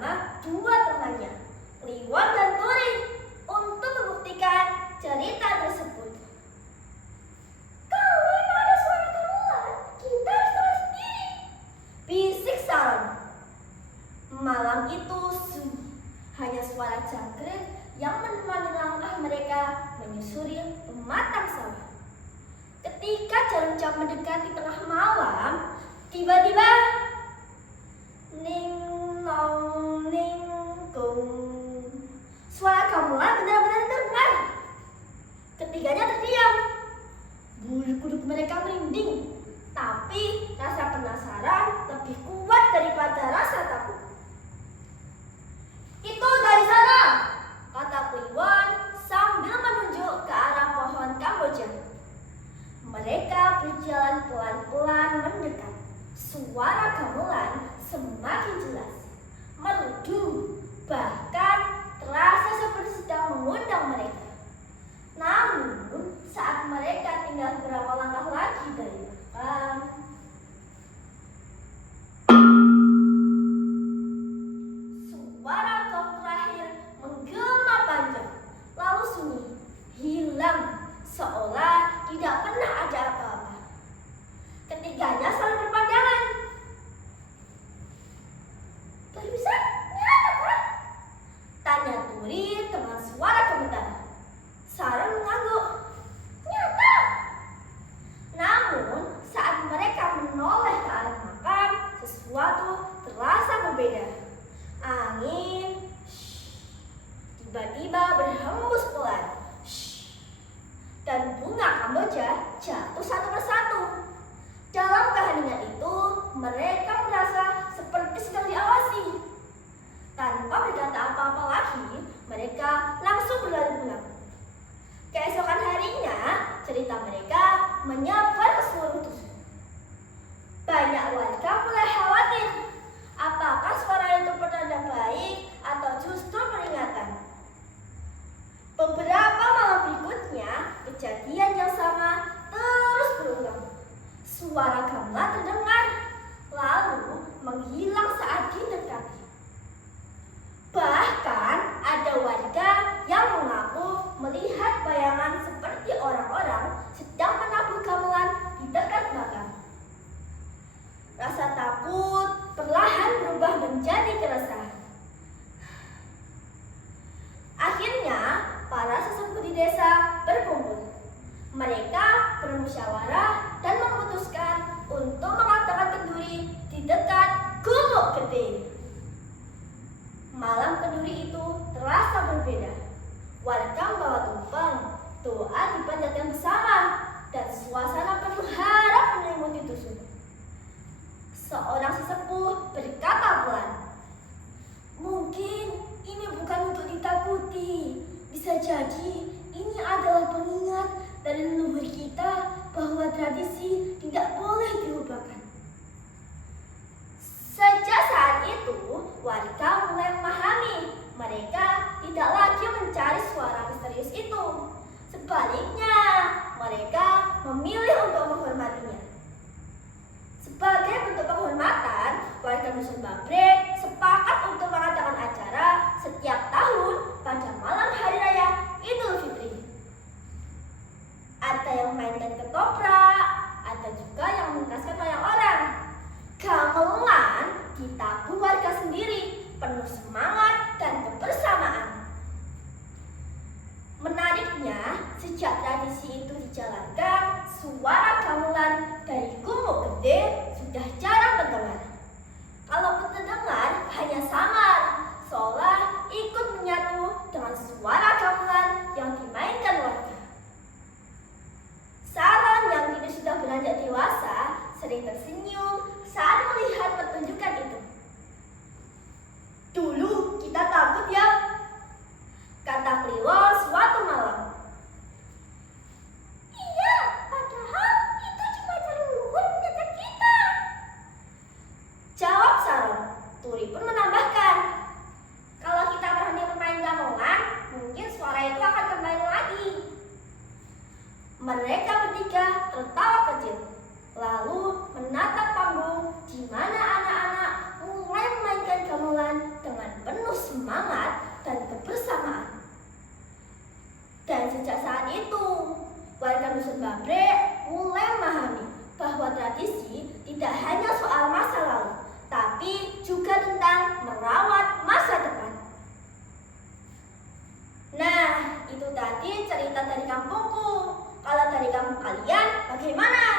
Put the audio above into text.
bersama dua temannya, Kliwon dan Turing, untuk membuktikan cerita tersebut. Kalau memang ada suara gamelan, kita harus tahu sendiri, bisik Salem. Malam itu sunyi, hanya suara jangkrik yang menemani langkah mereka menyusuri pematang sawah. Ketika jarum jam mendekati tengah malam, tiba-tiba ning nong ning gong. Suara gamelan benar-benar terdengar. Ketiganya terdiam. Bulu kuduk mereka merinding, tapi rasa penasaran lebih kuat daripada rasa takut. Itu dari sana, kata Kliwon sambil menunjuk ke arah pohon Kamboja. Mereka berjalan pelan-pelan mendekat. Suara gamelan semakin jelas, merdu, bahkan terasa seperti sedang mengundang mereka. Namun, saat mereka tinggal beberapa langkah lagi dari belakang, suara gong terakhir menggema panjang, lalu sunyi, hilang, seolah tidak pernah ada apa-apa. Ketiganya saling berpandangan. Barusan nyata kan? Tanya Turi dengan suara gemetar. Sarah mengangguk. Nyata. Namun saat mereka menoleh ke arah makam, sesuatu terasa berbeda. Angin tiba-tiba berhembus pelan. Dan bunga Kamboja jatuh satu persatu. Dalam keheningan itu, mereka merasa seperti sedang diawasi. Tanpa berkata apa-apa lagi, mereka langsung berlari pulang. Keesokan harinya, cerita mereka menyebar ke seluruh dusun. Banyak warga mulai khawatir, apakah suara itu pertanda baik atau justru peringatan. Beberapa malam berikutnya, kejadian yang sama terus berulang. Suara gamelan terdengar, lalu menghilang saat didekati. Bahkan ada warga yang mengaku melihat bayangan seperti orang-orang sedang menabuh gamelan di dekat makam. Rasa takut perlahan berubah menjadi keresahan. Akhirnya, para sesepuh di desa berkumpul. Mereka bermusyawarah dan memutuskan untuk mengatakan kenduri di dekat Gumuk Gede. Malam kenduri itu terasa berbeda. Warga membawa tumpeng, doa dipanjatkan bersama, dan suasana penuh harap menyelimuti dusun. Seorang sesepuh berkata pelan, "Mungkin ini bukan untuk ditakuti. Bisa jadi ini adalah pengingat dari leluhur kita bahwa tradisi tidak boleh diubahkan." Sejak saat itu, warga mulai memahami mereka tidak lagi mencari suara misterius itu. Sebaliknya, mereka memilih untuk menghormatinya. Sebagai bentuk penghormatan, warga Dusun Babrek sepakat untuk mengadakan acara setiap tahun pada malam hari raya Idul Fitri. Ada yang mainkan ketoprak, ada juga yang mengenaskan wayang orang. Gamelan ditabuh warga sendiri, penuh semangat kalian bagaimana?